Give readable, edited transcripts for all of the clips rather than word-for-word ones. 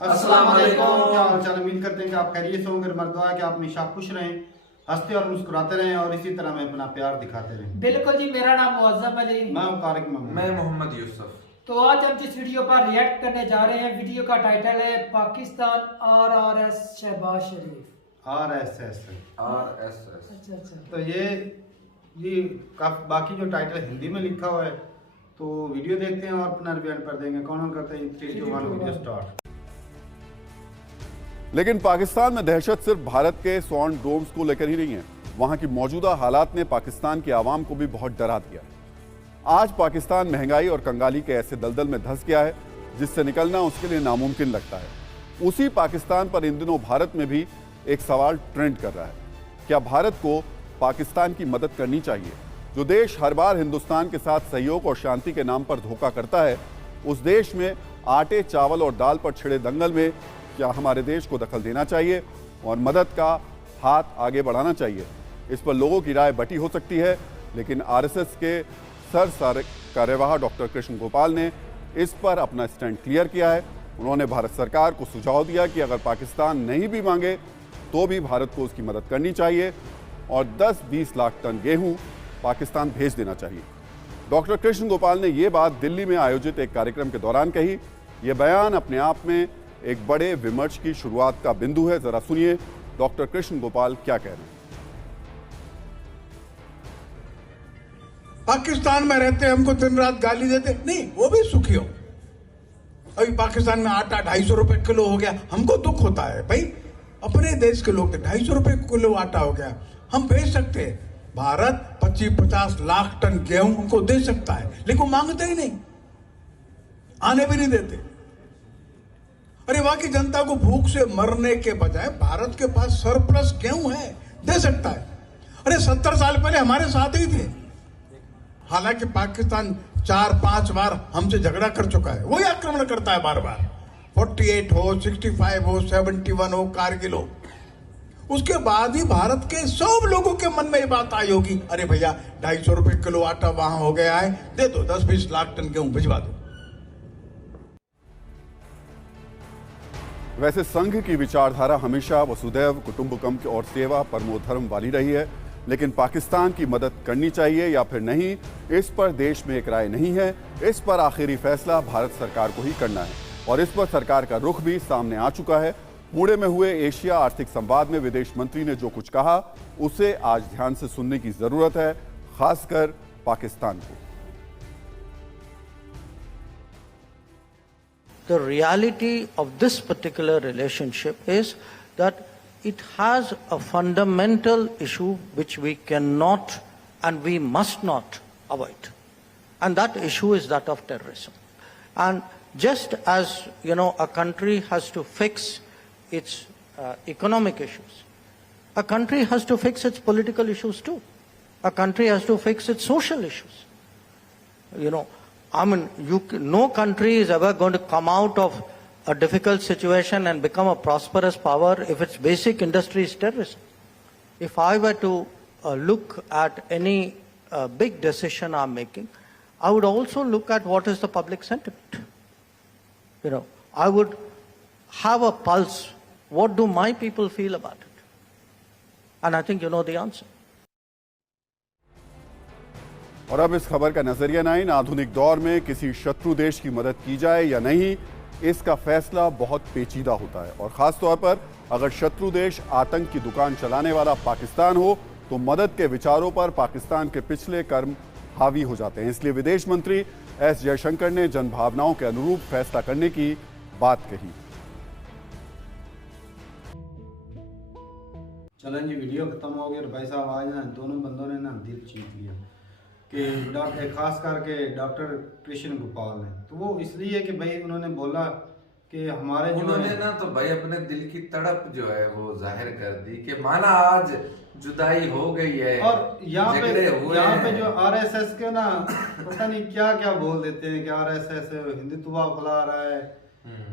अस्सलाम वालेकुम। क्या हाल चाल, उम्मीद करते हैं कि आप खैरियत से होंगे। मर्द दुआ है कि आप हमेशा खुश रहें, हंसते और मुस्कुराते रहें और इसी तरह में अपना प्यार दिखाते रहें। बिल्कुल जी, मेरा नाम मुअज्जम अली, मैं हूं तारिक महमूद। मैं मोहम्मद यूसुफ। तो आज हम जिस वीडियो पर रिएक्ट करने जा रहे हैं, वीडियो का टाइटल है पाकिस्तान आरआरएस शहबाज शरीफ। आरएसएस। RSS। अच्छा। तो ये बाकी जो टाइटल हिंदी में लिखा हुआ है, तो वीडियो देखते हैं और अपना रिव्यू कर देंगे। कौन करते हैं 3, 2, 1 वीडियो स्टार्ट। लेकिन पाकिस्तान में दहशत सिर्फ भारत के स्वर्ण डोम्स को लेकर ही नहीं है। वहां की मौजूदा हालात ने पाकिस्तान की आवाम को भी बहुत डरा दिया है। आज पाकिस्तान महंगाई और कंगाली के ऐसे दलदल में धंस गया है जिससे निकलना उसके लिए नामुमकिन लगता है। उसी पाकिस्तान पर इन दिनों भारत में भी एक सवाल ट्रेंड कर रहा है। क्या भारत को पाकिस्तान की मदद करनी चाहिए? जो देश हर बार हिंदुस्तान के साथ सहयोग और शांति के नाम पर धोखा करता है, उस देश में आटे, चावल और दाल पर छिड़े दंगल में क्या हमारे देश को दखल देना चाहिए और मदद का हाथ आगे बढ़ाना चाहिए? इस पर लोगों की राय बटी हो सकती है, लेकिन आरएसएस के सर कार्यवाह डॉक्टर कृष्ण गोपाल ने इस पर अपना स्टैंड क्लियर किया है। उन्होंने भारत सरकार को सुझाव दिया कि अगर पाकिस्तान नहीं भी मांगे तो भी भारत को उसकी मदद करनी चाहिए और 10-20 लाख टन गेहूं पाकिस्तान भेज देना चाहिए। डॉक्टर कृष्ण गोपाल ने ये बात दिल्ली में आयोजित एक कार्यक्रम के दौरान कही। ये बयान अपने आप में एक बड़े विमर्श की शुरुआत का बिंदु है। जरा सुनिए डॉक्टर कृष्ण गोपाल क्या कह रहे हैं। पाकिस्तान में रहते हमको दिन रात गाली देते, नहीं वो भी सुखी हो। अभी पाकिस्तान में आटा 250 रुपए किलो हो गया, हमको दुख होता है भाई। अपने देश के लोग 250 रुपए किलो आटा हो गया, हम भेज सकते हैं। भारत 25-50 लाख टन गेहूं हमको दे सकता है, लेकिन वो मांगते ही नहीं, आने भी नहीं देते। अरे वहां की जनता को भूख से मरने के बजाय भारत के पास सरप्लस गेहूं है, दे सकता है। अरे 70 साल पहले हमारे साथ ही थे। हालांकि पाकिस्तान 4-5 बार हमसे झगड़ा कर चुका है, वही आक्रमण करता है बार बार। 48 हो, 65 हो, 71 हो, कारगिल हो, उसके बाद ही भारत के सब लोगों के मन में ये बात आई होगी, अरे भैया 250 रुपए किलो आटा वहां हो गया है, दे दो 10-20 लाख टन गेहूं भिजवा दो। वैसे संघ की विचारधारा हमेशा वसुदैव कुटुंबकम और सेवा परमो धर्म वाली रही है, लेकिन पाकिस्तान की मदद करनी चाहिए या फिर नहीं, इस पर देश में एक राय नहीं है। इस पर आखिरी फैसला भारत सरकार को ही करना है और इस पर सरकार का रुख भी सामने आ चुका है। पुणे में हुए एशिया आर्थिक संवाद में विदेश मंत्री ने जो कुछ कहा, उसे आज ध्यान से सुनने की जरूरत है, खासकर पाकिस्तान को। The reality of this particular relationship is that it has a fundamental issue which we cannot and we must not avoid. And that issue is that of terrorism. And just as, a country has to fix its economic issues, a country has to fix its political issues too. A country has to fix its social issues. No country is ever going to come out of a difficult situation and become a prosperous power if its basic industry is terrorism. If I were to look at any big decision I'm making, I would also look at what is the public sentiment. I would have a pulse. What do my people feel about it? And I think you know the answer. और अब इस खबर का नजरिया 9, आधुनिक दौर में किसी शत्रु देश की मदद की जाए या नहीं, इसका फैसला बहुत पेचीदा होता है। और खास तौर पर अगर शत्रु देश आतंक की दुकान चलाने वाला पाकिस्तान हो, तो मदद के विचारों पर पाकिस्तान के पिछले कर्म हावी हो जाते हैं। इसलिए विदेश मंत्री एस जयशंकर ने जनभावनाओं के अनुरूप फैसला करने की बात कही। चलें जी, वीडियो खत्म हो गया। भाई साहब आज ना दोनों बंदों ने ना दिल जीत लिया कि डॉक्टर, खास करके डॉक्टर कृष्ण गोपाल ने, तो वो इसलिए कि भाई उन्होंने बोला कि हमारे उन्होंने ना तो भाई अपने दिल की तड़प जो है वो जाहिर कर दी कि माना आज जुदाई हो गई है और यहाँ पे जो आरएसएस के ना पता नहीं क्या क्या बोल देते हैं कि आरएसएस हिंदुत्व फैला रहा है,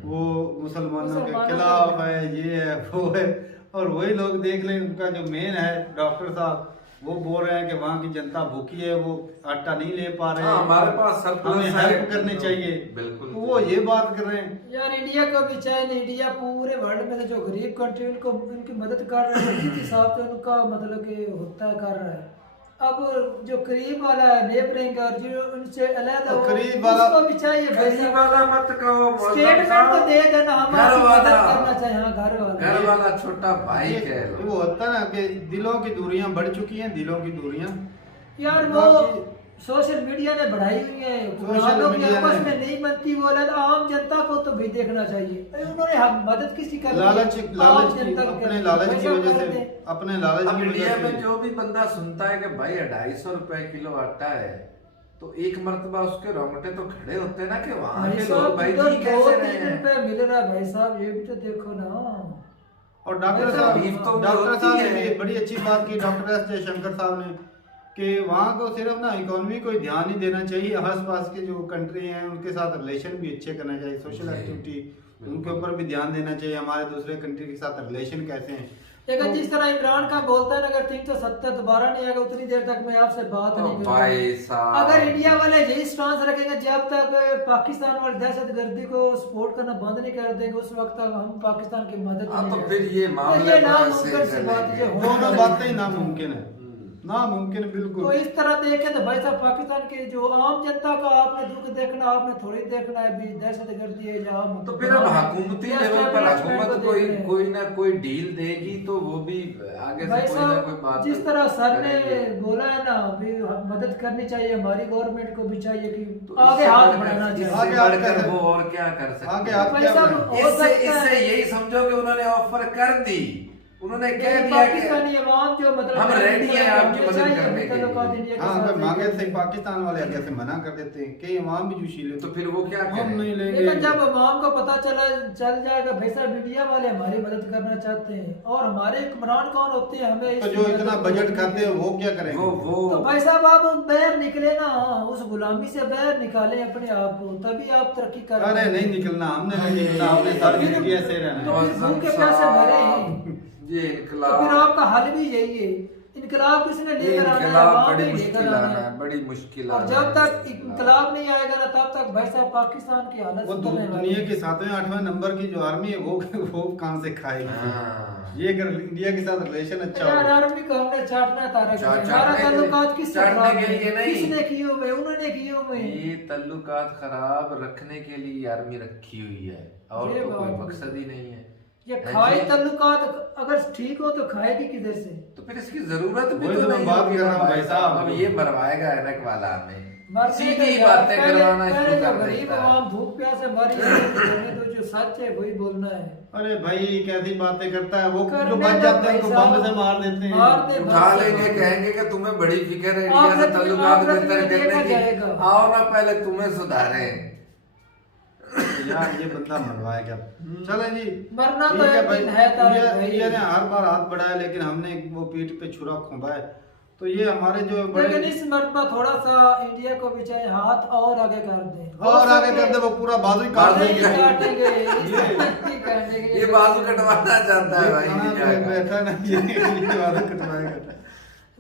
वो मुसलमानों के खिलाफ है, ये है वो है। और वही लोग देख लें, उनका जो मेन है डॉक्टर साहब, वो बोल रहे हैं कि वहाँ की जनता भूखी है, वो आटा नहीं ले पा रहे हाँ, हमारे पास surplus हमें है। हेल्प करनी चाहिए। बिल्कुल। तो वो ये बात कर रहे हैं। यार इंडिया को भी चाहिए, इंडिया पूरे वर्ल्ड में से जो गरीब कंट्री उनको उनकी मदद कर रहे हैं, जिस हिसाब से उनका मतलब कि होता है कर रहा है। अब जो करीब वाला है नेबरिंग और जो उनसे अलग तो करीब वाला- उसको भी चाहिए गरीब वाला मत कहो, स्टेटमेंट तो दे देना, घर हमारी मदद वाला, करना चाहिए। हाँ, घर वाला घर वाला छोटा भाई ये कह लो। वो होता है ना कि दिलों की दूरियां बढ़ चुकी हैं, दिलों की दूरियां। यार वो बाकी- सोशल मीडिया ने बढ़ाई हुई है, सोशल मुरादों की मीडिया आपस ने- में नहीं बनती, वो अलग आम जनता को तो भी देखना चाहिए। अरे उन्होंने हम मदद किसी का लालच की अपने लालच की वजह से, अपने लालच अब की इंडिया वजह में से जो भी बंदा सुनता है कि भाई 250 रुपए किलो आटा है, तो एक मर्तबा उसके रोंगटे तो खड़े होते हैं ना कि वहां के लोग भाई जी कैसे रहे हैं। रुपए मिल रहा है भाई साहब, ये भी तो देखो ना। और डॉक्टर वैसे साहब तकलीफ तो डॉक्टर होती साहब ने है। भी बड़ी अच्छी बात की, डॉक्टर एस जयशंकर साहब ने, कि वहाँ को सिर्फ ना इकोनॉमी को ही ध्यान नहीं देना चाहिए, आस पास के जो कंट्री हैं उनके साथ रिलेशन भी अच्छे करना चाहिए, सोशल एक्टिविटी उनके ऊपर भी ध्यान देना चाहिए, हमारे दूसरे कंट्री के साथ रिलेशन कैसे हैं। लेकिन जिस तरह इमरान खान बोलता है ना, अगर 370 दोबारा नहीं आएगा उतनी देर तक मैं आपसे बात नहीं करूंगा। भाई साहब, अगर इंडिया वाले यही स्टांस रखेंगे जब तक पाकिस्तान वाले दहशतगर्दी को सपोर्ट करना बंद नहीं कर देंगे, उस वक्त तक हम पाकिस्तान की मदद हाँ, नहीं तो कर फिर सकते। ये मामले ये तो नामुमकिन ऐसे सी बात है, चलेंगे। दोनों बातें ही नामुमकिन है, नामुमकिन तो बिल्कुल। इस तरह देखें तो भाई साहब पाकिस्तान के जो आम जनता का आपने दुख देखना, आपने थोड़ी देखना है भी दहशतगर्दी है या तो फिर अब हुकूमती लेवल पर हुकूमत कोई ना कोई डील देगी तो वो भी आगे से भाई कोई ना कोई साहब बात जिस तरह सर ने करेंगे। बोला है ना भी मदद करनी चाहिए, हमारी गवर्नमेंट को भी चाहिए कि तो आगे इससे हाथ बढ़कर- बढ़ाना इससे चाहिए। आगे हाथ बढ़कर कैसे- वो और क्या कर सकते आगे हैं? हाथ भाई क्या साहब, बढ़ाएं? हो इससे सकता है- इससे यही समझो कि उन्होंने ऑफर कर दी, उन्होंने कह लेकिन दिया कि पाकिस्तानी अवाम जो मतलब हम रेडी हैं आपकी मदद चाहिए, करने के मुतल्लिक़ात लिए। इंडिया के हाँ, साथ अगर मांगे लेकिन- से पाकिस्तान वाले आगे से मना कर देते हैं कि इमाम भी जोशीले, तो फिर वो क्या हम करें? नहीं लेंगे। लेकिन जब अवाम को पता चल जाएगा भाई साहब मीडिया वाले हमारी मदद करना चाहते हैं और हमारे हुक्मरान कौन होते हैं, हमें तो इस जो मदद इतना को- बजट खाते हैं वो क्या करेंगे? वो तो भाई साहब आप बाहर निकले ना, उस गुलामी से बाहर निकालें अपने आप को, तभी आप तरक्की कर अरे पाएंगे। नहीं निकलना, हमने नहीं निकलना, हमने सारी जिंदगी ऐसे रहना तो है। फिर भूखे प्यासे मरे हैं। ये तो फिर इनकलाब आपका हल भी यही है, इनकलाब किसने ये लेकर आना है, इनकलाब अवाम बड़ी ने मुश्किल लेकर आना आना है। है, बड़ी मुश्किल और आना जब है तक इनकलाब। इनकलाब नहीं आएगा ना तब तक भाई साहब पाकिस्तान की हालत वो सुधरने वाली दुनिया है। के 7वें 8वें नंबर की जो आर्मी है वो कहाँ से खाएगी? हाँ। ये अगर इंडिया के साथ रिलेशन अच्छा यार हो, आर्मी को हमने चाटना तारा चाटने हमारा के लिए- ताल्लुकात किससे चाटने खराब के है? लिए नहीं। किसने किए हुए, उन्होंने किए हुए। ये तल्लुकात खराब रखने के लिए आर्मी रखी हुई है और ये तो कोई बात है। मकसद ही नहीं है। ये है खाए जी? ताल्लुकात अगर ठीक हो तो खाएगी किधर से? तो फिर इसकी जरूरत भी वही तो तो मैं नहीं बात होगी कर रहा हूँ ना भाई साहब। अब ये मरवाएगा एनक वाला हमें मरने सीधी दो यार, बातें करवाना पहले शुरू जो कर गरीब देता है। आवाम भूख प्यास से मरी है, तो जो सच है वही बोलना है। अरे भाई ये कैसी बातें करता है वो, करने जो बच दो जाते हैं भाई उनको साहब। बम से मार देते मार हैं। दे। उठा लेंगे, कहेंगे कि तुम्हें बड़ी फिक्र है इंडिया से आखिरत में- तल्लुकात आखिरत में बेहतर देखा करने की, जाएगा। आओ ना पहले तुम्हें सुधारें। यार ये बंदा मरवाएगा। चले जी, मरना तो ठीक है एक भाई। दिन है तारीख इंडिया भाई। इंडिया ने हर बार हाथ बढ़ाया लेकिन हमने वो पीठ पे छुरा खोबा है, तो ये हमारे जो लेकिन बड़े इस मरतबा थोड़ा सा इंडिया को भी चाहे हाथ और आगे कर दे, और आगे कर दे वो पूरा बाजू ही काट बाजू ही देंगे। काटेंगे, नहीं काटेंगे। ये बाजू कटवाना चाहता है भाई खाना इंडिया पे का। बैठा ना ये बाजू कटवाएगा।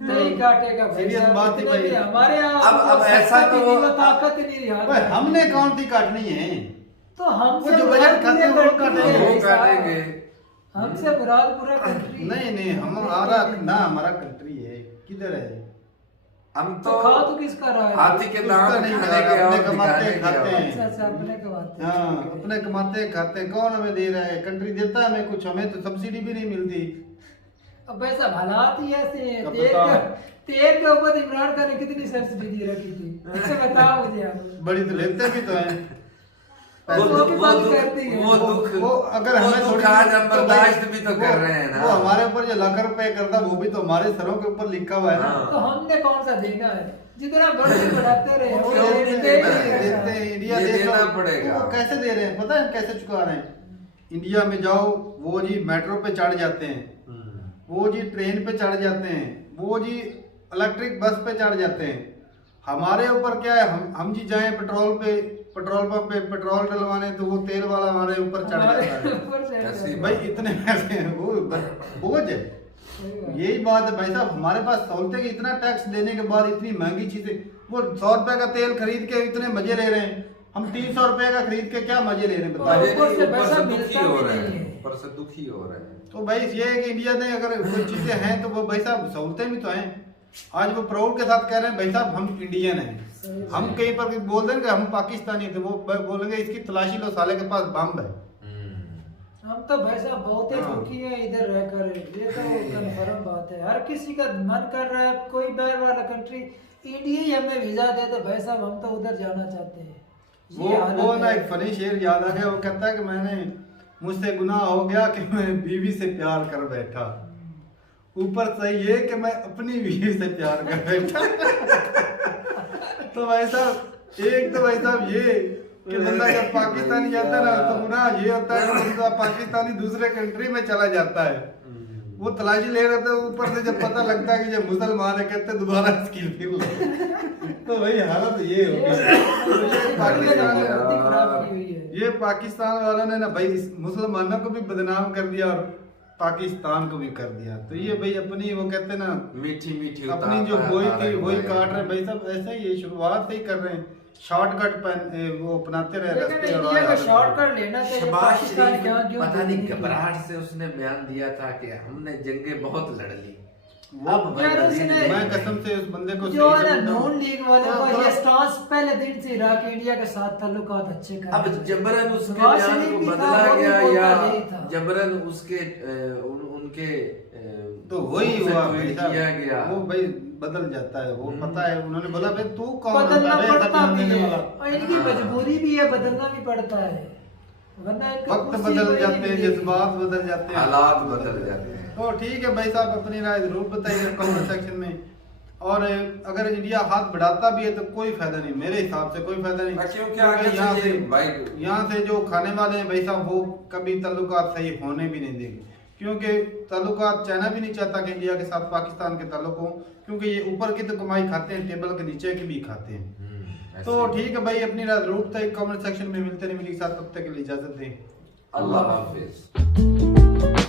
नहीं काटेगा भाई Serious साहब, बात है इतने भाई। भी हमारे यहाँ अब ऐसा ताकत ही तो- नहीं, वो ताकत ही नहीं रही हाथ ओए, में। हमने कौन सी काटनी है? तो हमसे वो जो मुराद बजट खाते हैं वो पूरे काटेंगे। country है वो भाई साहब। काटेंगे। हमसे मुराद पूरा कंट्री। नहीं नहीं हमारा ना हमारा कंट्री है, किधर है? हम तो तो खा तो किसका रहा है? हाथी के दांत उसका नहीं खाने खा के रहा, और अपने कमाते दिखाने के खाते और। हैं। अच्छा अच्छा, अपने कमाते हैं। हाँ, अपने कमाते हैं, खाते हैं, कौन हमें दे रहा है? कंट्री देता है हमें कुछ, हमें तो सब्सिडी भी नहीं मिलती। अब वैसा हालात ही ऐसे हैं। अब तेल बताओ। तेल के ऊपर इमरान खान ने कितनी सब्सिडी दे रखी थी, अच्छा बताओ मुझे आप। बड़ी तो लेते भी तो हैं। वो पैसों दुख की वो बात दुख करती है। वो दुख वो अगर वो हमें दुख थोड़ी आज हम तो भाई, बर्दाश्त भी तो कर वो- रहे हैं ना। वो हमारे ऊपर जो लाख रुपए करता वो भी तो हमारे सरों के ऊपर लिखा हुआ है ना। हाँ। तो हमने कौन सा देना है? जितना बढ़ते बढ़ाते रहे वो वो क्यों नहीं देते ही देना है? रहता देते है। हैं, इंडिया ये देख लो, देना पड़ेगा। वो कैसे दे रहे हैं पता है कैसे चुका रहे हैं? इंडिया में जाओ वो जी मेट्रो पे चढ़ जाते हैं, वो जी ट्रेन पे चढ़ जाते हैं, वो जी इलेक्ट्रिक बस पे चढ़ जाते हैं। हमारे ऊपर क्या है? हम जी जाएं पेट्रोल पंप पे पेट्रोल डलवाने तो वो तेल वाला हमारे ऊपर चढ़ हमारे जाता है। ऊपर से ऐसी भाई इतने पैसे हैं, वो बोझ है। यही बात है भाई साहब, हमारे पास सहूलतें कि इतना टैक्स देने के बाद इतनी महंगी चीजें, वो 100 रुपए का तेल खरीद के इतने मजे ले रहे हैं, हम 300 रुपए का खरीद के क्या मजे ले रहे हैं बताइए। ऊपर से ऊपर पैसा से मिलता दुखी हो भी रहे नहीं हैं, है। ऊपर से दुखी हो रहे हैं। तो भाई ये है कि इंडिया ने अगर कोई चीजें हैं तो वो भाई साहब सहूलतें भी तो हैं। आज वो प्राउड के साथ कह रहे हैं भाई साहब हम इंडियन हैं। हम कहीं पर बोल देंगे हम पाकिस्तानी थे, वो बोलेंगे इसकी तलाशी लो साले के पास बम है। हम तो भाई साहब बहुत ही हाँ। दुखी है इधर रहकर, ये तो कन्फर्म बात है। हर किसी का मन कर रहा है कोई बाहर वाला कंट्री इंडिया ही हमें वीजा दे तो भाई साहब हम तो उधर जाना चाहते हैं। ये हालत वो ना है। एक फनी शेर याद आ गया, वो कहता है कि मैंने मुझसे गुनाह हो गया कि मैं बीवी से प्यार कर बैठा, ऊपर से ये कि मैं अपनी बीवी से प्यार कर बैठा। तो भाई साहब एक तो भाई साहब ये कि बंदा जब पाकिस्तानी जाता है ना तो गुनाह ये होता है कि बंदा पाकिस्तानी दूसरे कंट्री में चला जाता है, वो तलाशी ले रहे थे, ऊपर से जब पता लगता है कि जब मुसलमान है कहते दोबारा स्किल फिर लो। तो भाई हालत ये हो गई। तो ये पाकिस्तान हालत खराब की हुई है। ये पाकिस्तान वालों ने ना भाई इस मुसलमानों को भी बदनाम कर दिया और पाकिस्तान को भी कर दिया। तो ये भाई अपनी वो कहते ना मीठी मीठी अपनी जो बोई थी वही काट रहे भाई साहब। ऐसा ही ये शुरुआत से ही कर रहे हैं, शॉर्टकट वो अपनाते रहे लेकिन रास्ते और इंडिया का आए शॉर्टकट लेना चाहिए। शहबाज पाकिस्तान शरीफ क्या क्यों पता नहीं देने के लिए? घबराहट से उसने बयान दिया था कि हमने जंगें बहुत लड़ ली। वो अब यार भाई उसने- मजीद मैं कसम से उस बंदे को जो सही है ना समझता हूं। नॉन लीग वाले हाँ, का ये हाँ। स्टांस पहले दिन से इराक इंडिया के साथ ताल्लुकात अच्छे कर अब रहे हैं। जबरन उसके शहबाज बयान शरीफ को भी था, बदला वो भी गया बोलता या यही था। जबरन उसके उनके तो वही मुंह से हुआ ट्वीट भाई साहब, किया गया। वो भाई बदल जाता है, वो पता है। उन्होंने बोला भाई तू कौन बदलना होता है ऐसा पड़ता बयान भी देने है वाला। और इनकी हाँ। मजबूरी भी है, बदलना भी पड़ता है, वरना इनको वक्त कुर्सी बदल कोई जाते नहीं हैं, मिलेगी। जज्बात बदल जाते हैं, हालात बदल जाते हैं। तो ठीक है भाई साहब अपनी राय जरूर बताइए कमेंट सेक्शन में। और अगर इंडिया हाथ बढ़ाता भी है तो कोई फायदा नहीं, मेरे हिसाब से कोई फायदा नहीं। क्योंकि आगे यहाँ से से ये भाई यहाँ से जो खाने वाले हैं भाई साहब वो कभी ताल्लुकात सही होने भी नहीं देंगे, क्योंकि ताल्लुकात चाइना भी नहीं चाहता कि इंडिया के साथ पाकिस्तान के ताल्लुक हो, क्योंकि ये ऊपर की तो कमाई खाते हैं, टेबल के नीचे की भी खाते हैं। तो ठीक है भाई अपनी राय जरूर बताइए कमेंट सेक्शन में। मिलते नहीं मेरे साथ, तब तक के लिए इजाजत दें। अल्लाह हाफिज।